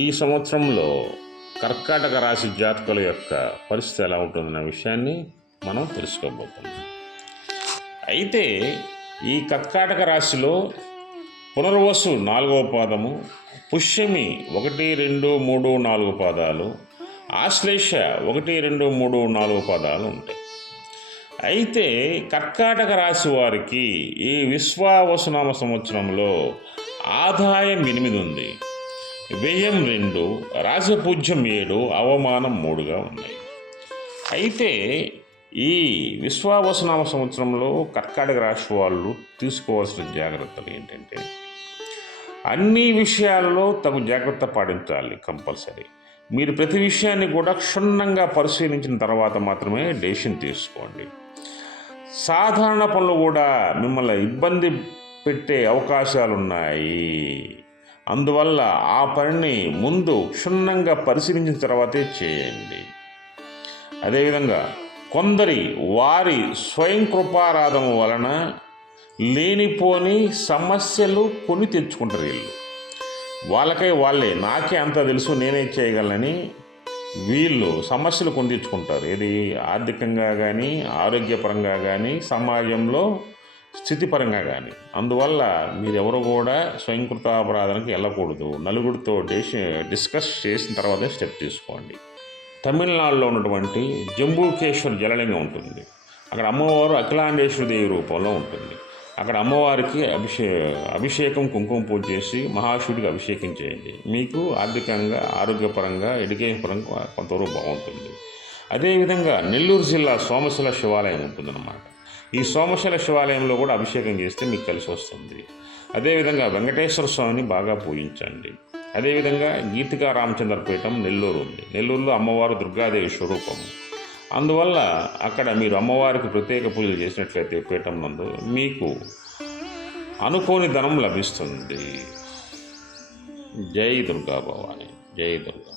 ఈ సంవత్సరంలో కర్కాటక రాశి జాతకుల యొక్క పరిస్థితి ఎలా ఉంటుందన్న విషయాన్ని మనం తెలుసుకోబోతున్నాం. అయితే ఈ కర్కాటక రాశిలో పునర్వసు 4వ పాదము, పుష్యమి 1, 2, 3, 4 పాదాలు, ఆశ్లేష 1, 2, 3, 4 పాదాలు ఉంటాయి. అయితే కర్కాటక రాశి వారికి ఈ విశ్వావసునామ సంవత్సరంలో ఆదాయం 8 ఉంది, వ్యయం 2, రాజపూజ్యం 7, అవమానం 3గా ఉన్నాయి. అయితే ఈ విశ్వావసునామ సంవత్సరంలో కర్కాటక రాశి వాళ్ళు తీసుకోవాల్సిన జాగ్రత్తలు ఏంటంటే, అన్ని విషయాల్లో తగు జాగ్రత్త పాటించాలి. కంపల్సరీ మీరు ప్రతి విషయాన్ని కూడా క్షుణ్ణంగా పరిశీలించిన తర్వాత మాత్రమే డెసిషన్ తీసుకోండి. సాధారణ పనులు కూడా మిమ్మల్ని ఇబ్బంది పెట్టే అవకాశాలు ఉన్నాయి. అందువల్ల ఆ పనిని ముందు క్షుణ్ణంగా పరిశీలించిన తర్వాతే చేయండి. అదేవిధంగా కొందరి వారి స్వయం కృపారాధన వలన లేనిపోని సమస్యలు కొని తెచ్చుకుంటారు. వీళ్ళు వాళ్ళకై వాళ్ళే నాకే అంత తెలుసు నేనే చేయగలనని వీళ్ళు సమస్యలు కొని తెచ్చుకుంటారు. ఇది ఆర్థికంగా కానీ, ఆరోగ్యపరంగా కానీ, సమాజంలో స్థితిపరంగా కానీ. అందువల్ల మీరెవరు కూడా స్వయంకృతాపరాధనకు వెళ్ళకూడదు. నలుగురితో డిస్కస్ చేసిన తర్వాతే స్టెప్ తీసుకోండి. తమిళనాడులో ఉన్నటువంటి జంబూకేశ్వర్ జలలింగం ఉంటుంది. అక్కడ అమ్మవారు అఖిలాండేశ్వరి దేవి రూపంలో ఉంటుంది. అక్కడ అమ్మవారికి అభిషేకం కుంకుమ పూజ చేసి మహాశివుడికి అభిషేకం చేయండి. మీకు ఆర్థికంగా, ఆరోగ్యపరంగా, ఎడ్యుకేషన్ పరంగా కొంతవరకు బాగుంటుంది. అదేవిధంగా నెల్లూరు జిల్లా సోమశిల శివాలయం ఉంటుందన్నమాట. ఈ సోమశిల శివాలయంలో కూడా అభిషేకం చేస్తే మీకు కలిసి వస్తుంది. అదేవిధంగా వెంకటేశ్వర స్వామిని బాగా పూజించండి. అదేవిధంగా గీతికా రామచంద్ర పీఠం నెల్లూరు ఉంది. నెల్లూరులో అమ్మవారు దుర్గాదేవి స్వరూపము. అందువల్ల అక్కడ మీరు అమ్మవారికి ప్రత్యేక పూజలు చేసినట్లయితే పీఠం నందు మీకు అనుకోని ధనం లభిస్తుంది. జై దుర్గా భవాని, జై దుర్గా.